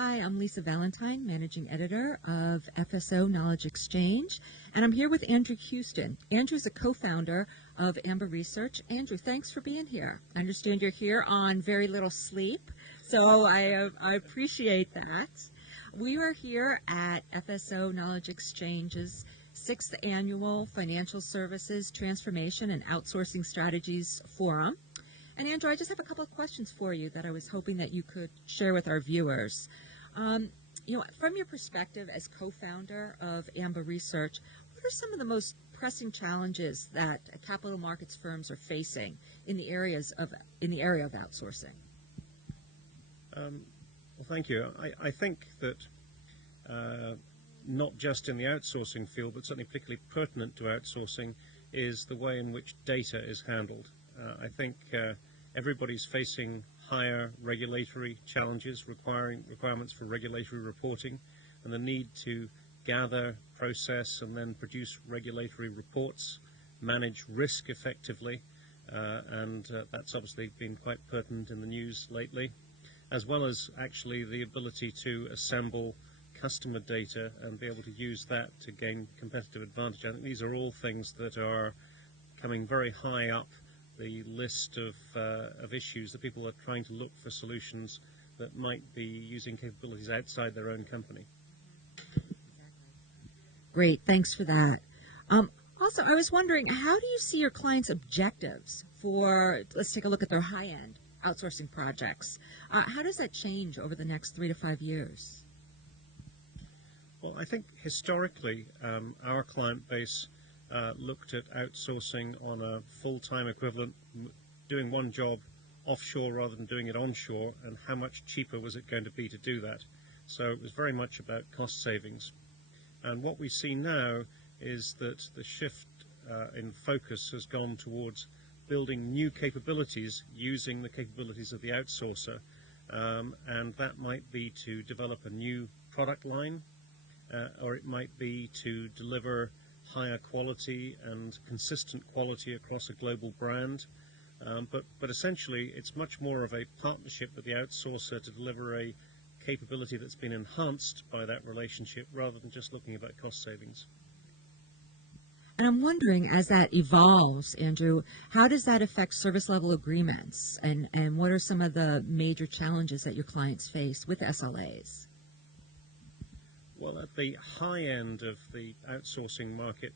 Hi, I'm Lisa Valentine, Managing Editor of FSO Knowledge Exchange, and I'm here with Andrew Houston. Andrew's a co-founder of Amba Research. Andrew, thanks for being here. I understand you're here on very little sleep, so I appreciate that. We are here at FSO Knowledge Exchange's 6th Annual Financial Services Transformation and Outsourcing Strategies Forum. And Andrew, I just have a couple of questions for you that I was hoping that you could share with our viewers. From your perspective as co-founder of Amba Research, what are some of the most pressing challenges that capital markets firms are facing in the area of outsourcing? Well, thank you. I think that not just in the outsourcing field, but certainly particularly pertinent to outsourcing, is the way in which data is handled. I think everybody's facing higher regulatory challenges, requirements for regulatory reporting, and the need to gather, process, and then produce regulatory reports, manage risk effectively, and that's obviously been quite pertinent in the news lately, as well as actually the ability to assemble customer data and be able to use that to gain competitive advantage. I think these are all things that are coming very high up the list of issues that people are trying to look for solutions that might be using capabilities outside their own company. Great, thanks for that. Also, I was wondering, how do you see your clients' objectives for, let's take a look at their high-end outsourcing projects. How does that change over the next 3 to 5 years? Well, I think historically our client base looked at outsourcing on a full-time equivalent, doing one job offshore rather than doing it onshore, and how much cheaper was it going to be to do that. So it was very much about cost savings. And what we see now is that the shift in focus has gone towards building new capabilities using the capabilities of the outsourcer, and that might be to develop a new product line, or it might be to deliver higher quality and consistent quality across a global brand. But essentially it's much more of a partnership with the outsourcer to deliver a capability that's been enhanced by that relationship rather than just looking about cost savings. And I'm wondering, as that evolves, Andrew, how does that affect service level agreements, and what are some of the major challenges that your clients face with SLAs? Well, at the high end of the outsourcing market,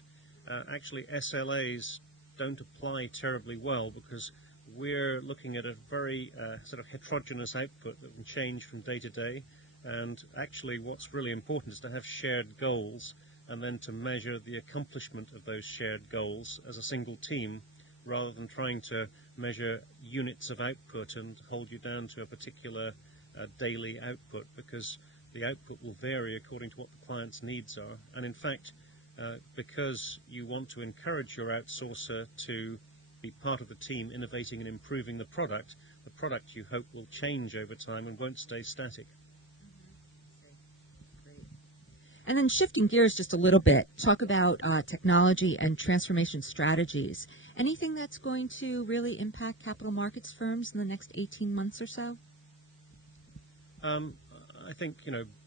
actually SLAs don't apply terribly well, because we're looking at a very sort of heterogeneous output that can change from day to day, and actually what's really important is to have shared goals and then to measure the accomplishment of those shared goals as a single team, rather than trying to measure units of output and hold you down to a particular daily output, because the output will vary according to what the client's needs are. And in fact, because you want to encourage your outsourcer to be part of the team innovating and improving the product you hope will change over time and won't stay static. And then shifting gears just a little bit, talk about technology and transformation strategies. Anything that's going to really impact capital markets firms in the next 18 months or so? I think,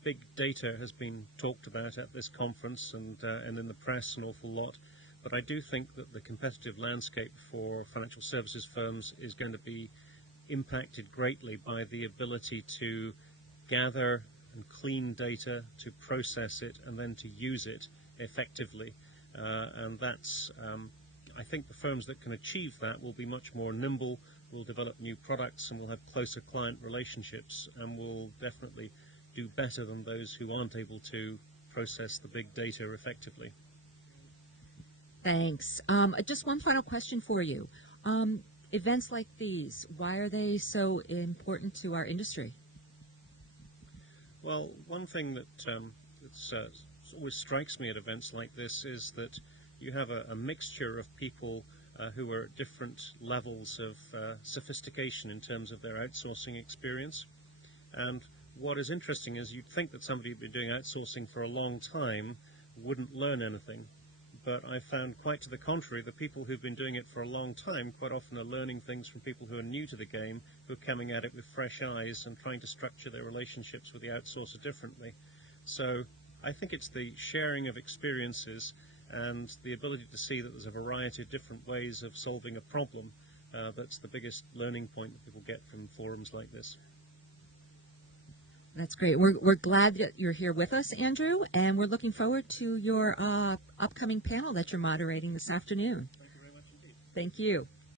big data has been talked about at this conference and in the press an awful lot, but I do think that the competitive landscape for financial services firms is going to be impacted greatly by the ability to gather and clean data, to process it, and then to use it effectively. And that's, I think the firms that can achieve that will be much more nimble, will develop new products, and will have closer client relationships, and will definitely do better than those who aren't able to process the big data effectively. Thanks. Just one final question for you. Events like these, why are they so important to our industry? Well, one thing that always strikes me at events like this is that you have a mixture of people who are at different levels of sophistication in terms of their outsourcing experience. And what is interesting is you'd think that somebody who'd been doing outsourcing for a long time wouldn't learn anything, But I found quite to the contrary, the people who've been doing it for a long time quite often are learning things from people who are new to the game, who are coming at it with fresh eyes and trying to structure their relationships with the outsourcer differently. So I think it's the sharing of experiences and the ability to see that there's a variety of different ways of solving a problem that's the biggest learning point that people get from forums like this. That's great. We're glad that you're here with us, Andrew, and we're looking forward to your upcoming panel that you're moderating this afternoon. Thank you very much indeed. Thank you.